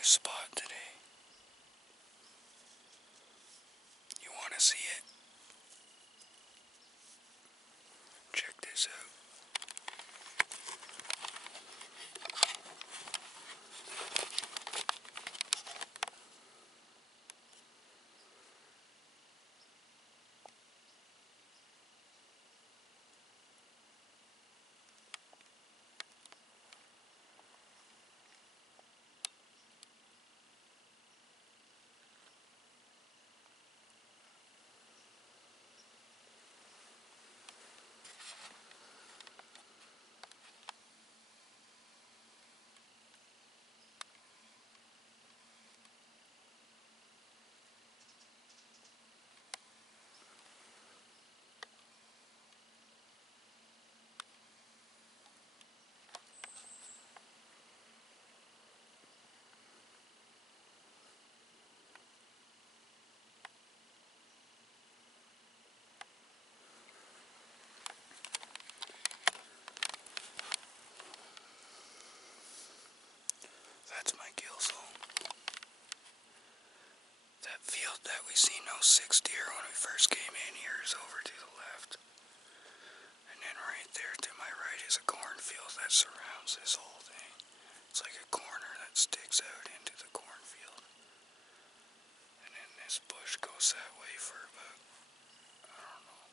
new spot today. You want to see it? Check this out. That's my kill zone. That field that we seen those 6 deer when we first came in here is over to the left. And then right there to my right is a cornfield that surrounds this whole thing. It's like a corner that sticks out into the cornfield. And then this bush goes that way for about, I don't know,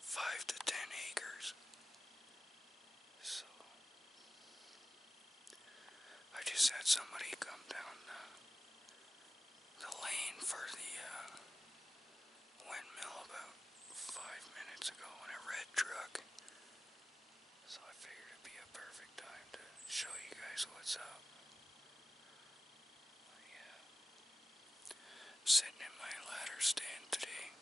5 to 10 acres. So I just had somebody come down the lane for the windmill about 5 minutes ago in a red truck. So I figured it'd be a perfect time to show you guys what's up. Yeah. Sitting in my ladder stand today.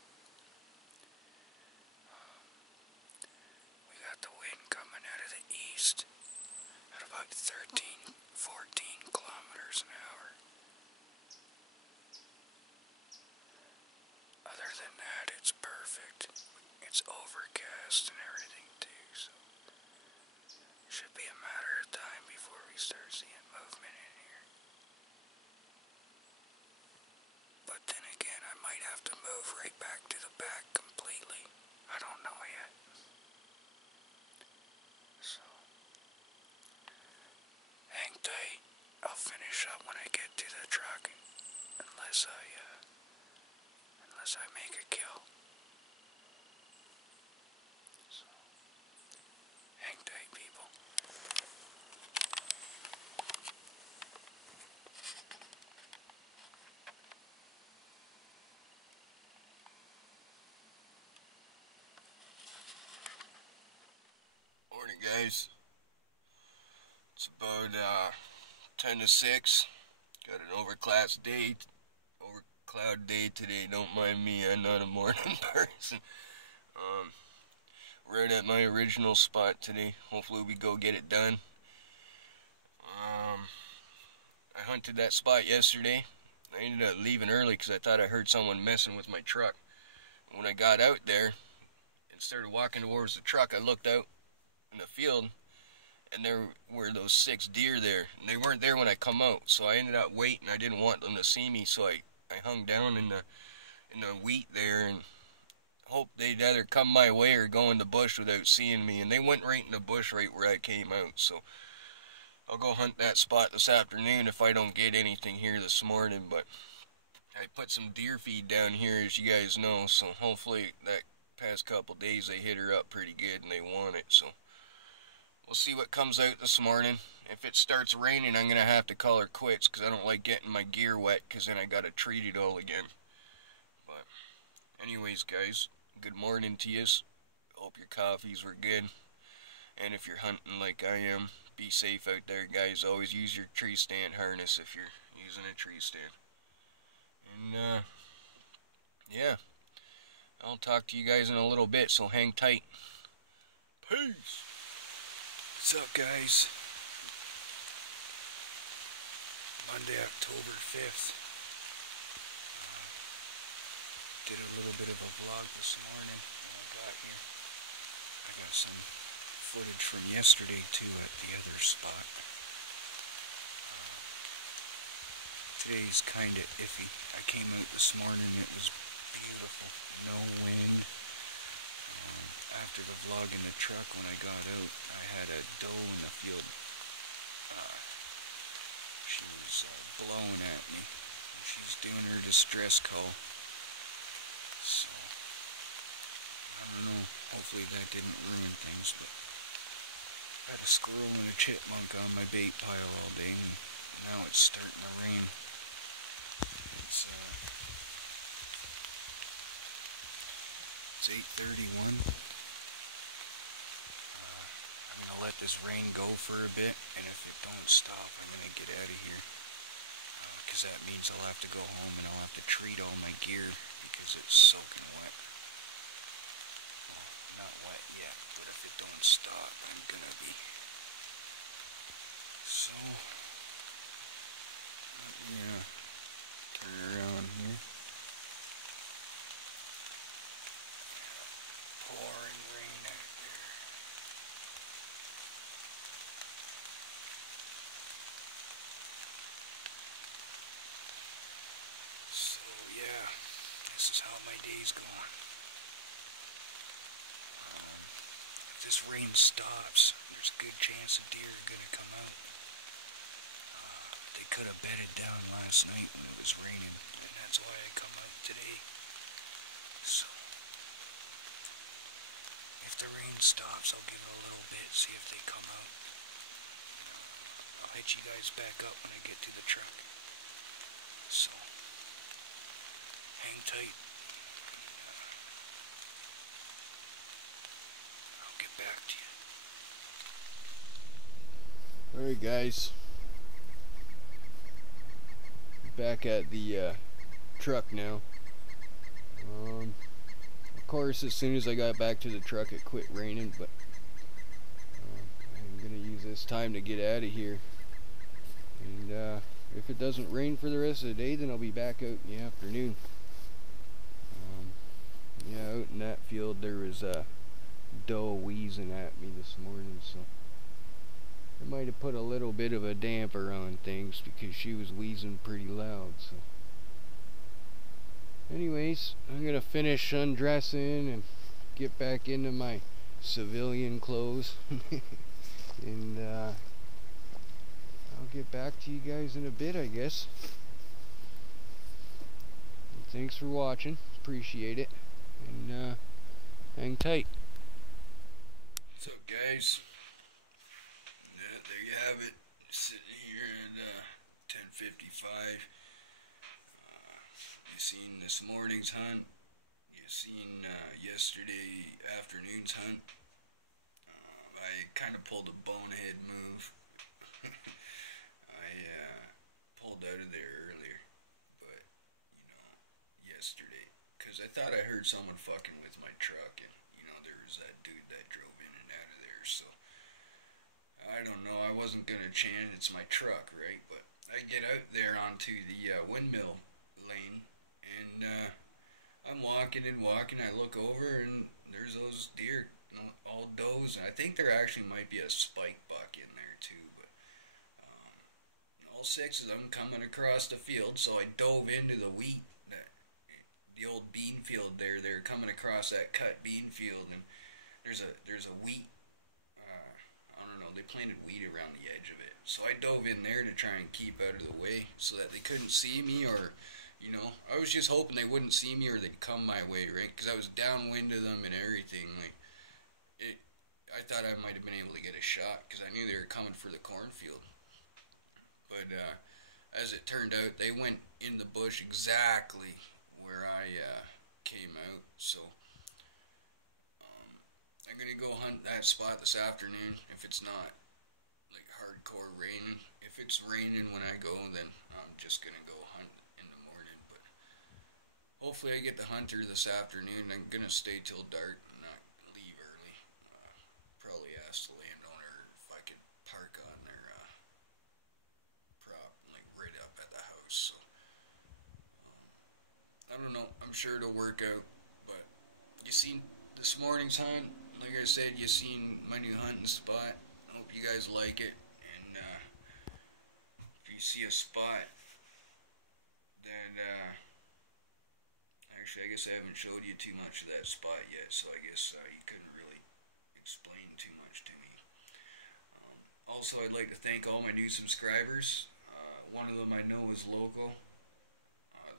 We got the wind coming out of the east at about 13, 14 kilometers an hour. Other than that, it's perfect. It's overcast and everything too, so it should be a matter of time before we start seeing movement in here. But then again, I might have to move right back to the back completely. I don't know yet. So, hang tight. I'll finish up when I get to the truck, unless I make a kill. So, hang tight, people. Morning, guys. It's about 10 to 6. Got an overcast day, overcloud day today. Don't mind me, I'm not a morning person. Right at my original spot today. Hopefully we go get it done. I hunted that spot yesterday. I ended up leaving early because I thought I heard someone messing with my truck. When I got out there and started walking towards the truck, I looked out in the field, and there were those 6 deer there, and they weren't there when I come out, so I ended up waiting. I didn't want them to see me, so I hung down in the wheat there and hoped they'd either come my way or go in the bush without seeing me, and they went right in the bush right where I came out. So I'll go hunt that spot this afternoon if I don't get anything here this morning. But I put some deer feed down here, as you guys know, so hopefully that past couple days they hit her up pretty good and they want it. So we'll see what comes out this morning. If it starts raining, I'm going to have to call her quits because I don't like getting my gear wet because then I got to treat it all again. But anyways, guys, good morning to you. Hope your coffees were good. And if you're hunting like I am, be safe out there, guys. Always use your tree stand harness if you're using a tree stand. And, yeah. I'll talk to you guys in a little bit, so hang tight. Peace! What's up, guys? Monday, October 5th. Did a little bit of a vlog this morning when I got here. I got some footage from yesterday too at the other spot. Today's kind of iffy. I came out this morning, it was beautiful, no wind. After the vlog in the truck, when I got out, I had a doe in the field. She was blowing at me. She's doing her distress call. So, I don't know. Hopefully that didn't ruin things, but I had a squirrel and a chipmunk on my bait pile all day, and now it's starting to rain. It's 8:31. I'm going to let this rain go for a bit, and if it don't stop, I'm going to get out of here. Because that means I'll have to go home and I'll have to treat all my gear because it's soaking wet. Well, not wet yet, but if it don't stop, I'm going to be. So, yeah, turn around here. Pouring rain out there. So yeah, this is how my day's going. If this rain stops, there's a good chance the deer are gonna come out. They could have bedded down last night when it was raining, and that's why I come out today. So if the rain stops, I'll give it a little bit, see if they come out. I'll hit you guys back up when I get to the truck. So, hang tight. I'll get back to you. Alright guys, back at the truck now. Of course, as soon as I got back to the truck it quit raining, but I'm gonna use this time to get out of here, and if it doesn't rain for the rest of the day, then I'll be back out in the afternoon. Yeah, out in that field there was a doe wheezing at me this morning, so I might have put a little bit of a damper on things because she was wheezing pretty loud. So anyways, I'm gonna finish undressing and get back into my civilian clothes and I'll get back to you guys in a bit, I guess. Thanks for watching, appreciate it, and hang tight. What's up guys? Yeah, there you have it, sitting here at 10:55. You seen this morning's hunt, you seen yesterday afternoon's hunt. I kind of pulled a bonehead move. I pulled out of there earlier, but yesterday, because I thought I heard someone fucking with my truck, and there was that dude that drove in and out of there, so I don't know, I wasn't gonna chance, it's my truck, right? But I get out there onto the windmill lane, and I'm walking and walking, I look over, and there's those deer, all does, and I think there actually might be a spike buck in there too, but all 6 of them coming across the field, so I dove into the wheat, the old bean field there. They're coming across that cut bean field, and there's a wheat, I don't know, they planted wheat around the edge of it, so I dove in there to try and keep out of the way so that they couldn't see me, or I was just hoping they wouldn't see me or they'd come my way, right? Because I was downwind of them and everything. Like, I thought I might have been able to get a shot because I knew they were coming for the cornfield. But as it turned out, they went in the bush exactly where I came out. So I'm gonna go hunt that spot this afternoon. If it's not like hardcore raining, if it's raining when I go, then I'm just gonna go hunt in the morning. But hopefully I get the hunter this afternoon. I'm gonna stay till dark and not leave early. Probably ask the landowner if I could park on their prop, like right up at the house. So I don't know. I'm sure it'll work out. But you seen this morning's hunt? Like I said, you seen my new hunting spot. I hope you guys like it. And if you see a spot that, actually, I guess I haven't showed you too much of that spot yet, so I guess you couldn't really explain too much to me. Also, I'd like to thank all my new subscribers. One of them I know is local.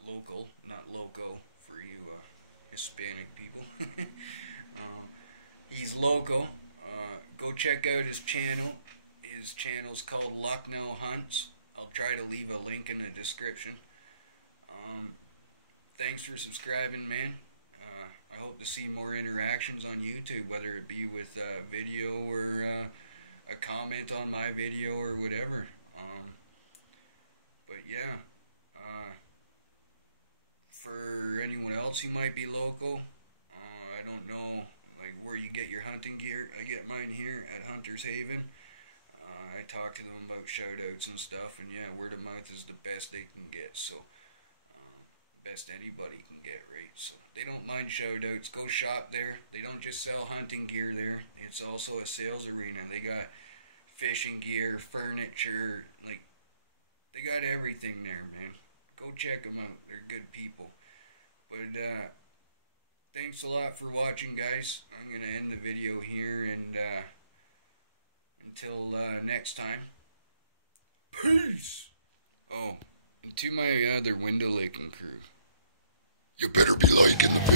Local, not loco, for you Hispanic people. He's local. Go check out his channel. His channel's called Lucknow Hunts. I'll try to leave a link in the description. Thanks for subscribing, man. I hope to see more interactions on YouTube, whether it be with video or a comment on my video or whatever. But yeah, for anyone else who might be local, I don't know like where you get your hunting gear. I get mine here at Hunter's Haven. I talk to them about shoutouts and stuff, and yeah, word of mouth is the best they can get. So best anybody can get, right? So they don't mind shoutouts. Go shop there. They don't just sell hunting gear there. It's also a sales arena. They got fishing gear, furniture, like they got everything there, man. Go check them out. They're good people. But thanks a lot for watching, guys. I'm gonna end the video here, and until next time, peace. Oh, and to my other window licking crew, you better be liking the